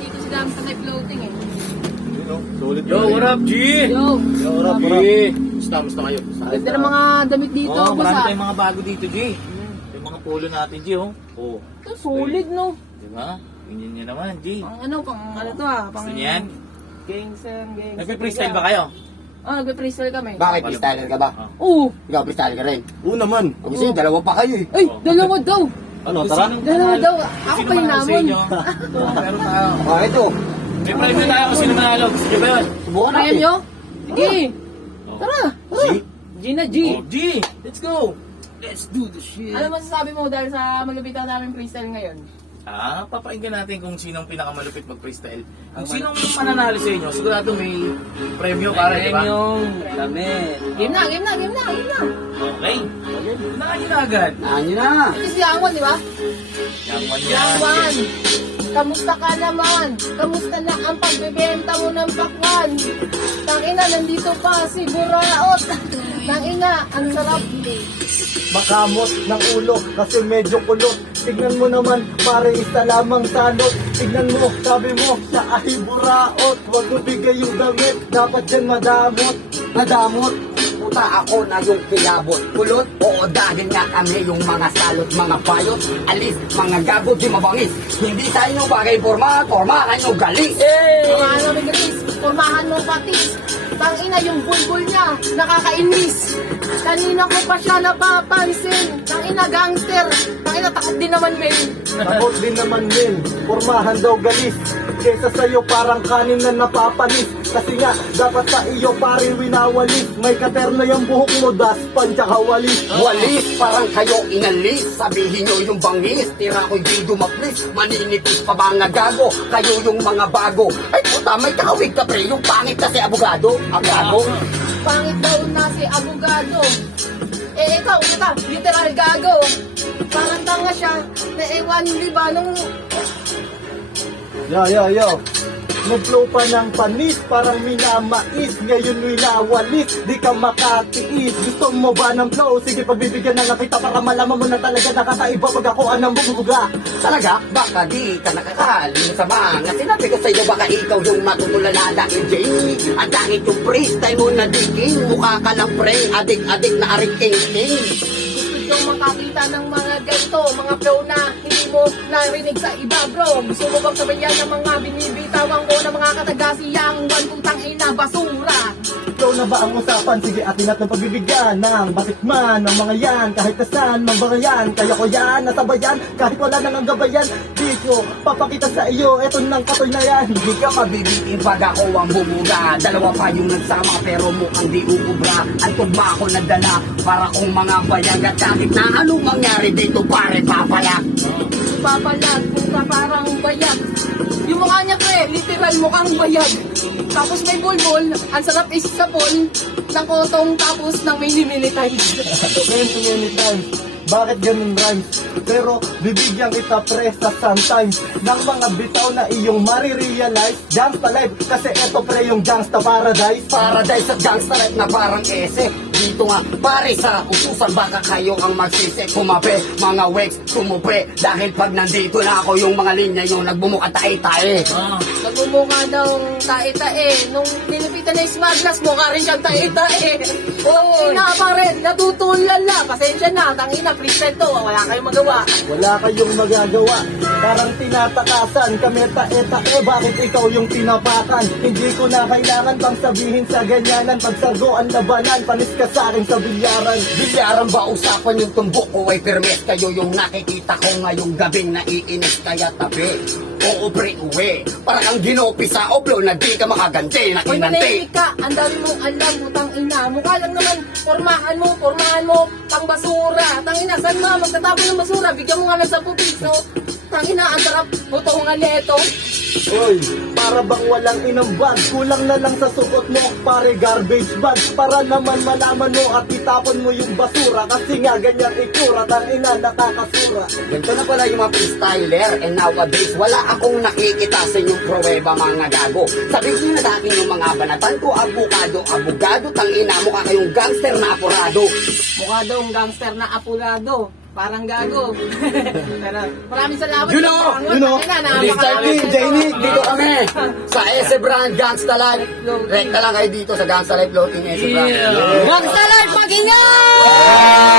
Dito sila ang sanay floating eh. Solid. Yo, what up, G? Yo! Yo, what up, G. what up? Musta kayo? Ganda ng mga damit dito. Oh, marami boss, tayong mga bago dito, G. Yung mga polo natin, G, oh. Oh. Ito, solid no. Diba? Tingnan nyo naman, G. Pang ano to ah. Pang Gusto niyo yan? gangs and gangs. Nagpe-freestyle ba kayo? Nagpe-freestyle kami. Bakit? Freestyler ka ba? Oo! Ikaw, freestyler ka rin. Oo naman. Kasi dalawa pa kayo eh. Ay, dalawa daw! Ano, tara? Dalawa daw! Ako Sino pa yung manalo sa namon. inyo? Meron tayo. Ito. May premyo tayo kung sino manalo. Gusto nyo ba yun? Subukan natin. Premyo? Sige! Oh. Tara! G? G na G! Oh, G! Let's go! Let's do the shit. Ano masasabi mo dahil sa malupitan namin freestyle ngayon? Papakinggan natin kung sinong pinakamalupit mag-freestyle. Kung sinong mananalo sa inyo, sigurado may premyo para, di ba? damit. Game na, game na, game na, game na! Okay. Nakain na agad. Naan na. Ito si Angwan, di ba? Yang one Angwan! Kamusta ka naman? Kamusta na ang pagbebenta mo ng pakwan? Tangina, nandito pa si Buraot! Tangina, ang sarap! Makamot ng ulo kasi medyo kulot. Tignan mo naman, pare isa lamang salot. Tignan mo, sabi mo, siya ay buraot. Huwag mo bigay yung damit, dapat yan madamot. Nadamot. Puta ako na yung kilabot. Kulot? Oo, dahil nga kami yung mga salot, mga payot. Alis, mga gago, di mabangis. Hindi sa inyo bagay formahan nyo galis. Formahan mo Grace, formahan mo patis. Tangina yung bulbul niya, nakakainis. Kanina ko pa siya napapansin. Tangina gangster, tangina takot din naman men. Takot din naman Mil, formahan daw galis. Kesa sa'yo parang kanin na napapanis. Kasi nga, dapat sa iyo parin winawalis. May katerno yung buhok mo, daspan tsaka walis. Walis, parang kayo inalis. Sabihin nyo yung bangis. Tira ko'y di dumaplis. Maninipis pa ba nga gago? Kayo yung mga bago. Ay puta, may kahawig ka pre. Yung pangit kasi abogado. Ang gago. Pangit daw na si abogado. Ikaw, literal gago. Parang tanga siya, na ewan, di ba, nung Yo. Nag-flow pa ng panis, parang minamais. Ngayon winawalis, di ka makatiis. Gusto mo ba ng flow? Sige, pagbibigyan na lang kita para malaman mo na talaga nakakaiba pag ako anang bubuga. Talaga, baka di ka nakakalim sa mga sinabi ko sa'yo, baka ikaw yung matutulan na dahil Jay. At dahil yung freestyle mo na diking, mukha ka lang pre, adik-adik na arik-king-king. gusto kong makakita ng mga ganito, mga flow na hindi mo narinig sa iba bro. Gusto mo bang sabayan ng mga binibitawan ko ng mga katagasiyang putang ina basura? Ikaw na ba ang usapan? Sige, atin at ng pagbibigyan ng bakit man ng mga yan. Kahit nasan, ng mga yan. Kaya ko yan, nasabayan. Kahit wala nang ang gabayan. Di ko papakita sa iyo, eto nang katoy na yan. Hindi ka mabibitin pag ako ang bumuga. Dalawa pa yung nagsama pero mukhang di uubra. Ang tugma ko nadala para kong mga bayag. At kahit na anong mangyari dito pare papalak. Papalag, mukha parang bayag. Yung mukha niya pre, literal mukhang bayag. Tapos may bulbul, ang sarap is sa pool ng kotong tapos ng mini-mini times. 20 times. Bakit ganun rhymes? Pero bibigyan kita pre sa sometimes ng mga bitaw na iyong marirealize. Gangsta life, kasi eto pre yung gangsta paradise. Paradise at gangsta life na parang ese. Dito nga, pare sa ususan baka kayo ang magsisi. Kumape, mga wegs, tumupe. Dahil pag nandito na ako yung mga linya yung nagbumuka tae-tae. Nagmumukha daw tae-tae. Nung nilipitan na yung smart glass, mukha rin siyang tae-tae. Oo, ina pa rin, natutulala. Pasensya na, tangina, freestyle to. Wala kayong magawa. Wala kayong magagawa. Parang tinatakasan kami tae-tae. Bakit ikaw yung tinapakan? Hindi ko na kailangan pang sabihin sa ganyanan. Pagsago ang labanan, panis ka sa akin sa bilyaran. Bilyaran ba usapan yung tumbok ko ay permes? Kayo yung nakikita ko ngayong gabing naiinis kaya tabi. Oo pre, uwi. Parang ang ginopi sa oblo na di ka makaganti. Hoy, Nakinanti. manahimik ka. Ang dami mong alam, putang ina. Mukha lang naman, formahan mo, pang basura. Tangina, saan mo magtatapon ng basura? Bigyan mo nga lang 10 piso. Tangina, ang sarap. Buto nga neto. Oy, para bang walang inambag. Kulang na lang sa suot mo, pare garbage bag. Para naman malaman mo at itapon mo yung basura. Kasi nga ganyan itsura, tangina nakakasura. Ganito na pala yung mga freestyler. And nowadays, wala akong nakikita sa inyong pruweba mga gago. Sabihin niyo na sa akin yung mga banatan ko, abogado, tangina, mukha kayong gangster na apurado. Mukha daw ang gangster na apurado. parang gago. Pero maraming salamat. You know, Mr. Team, Jamie, dito kami sa S. Brand Gangsta Life. Rekta lang kayo dito sa Gangsta Life Floating S. Brand. Yeah. Gangsta Life, mag-ingat!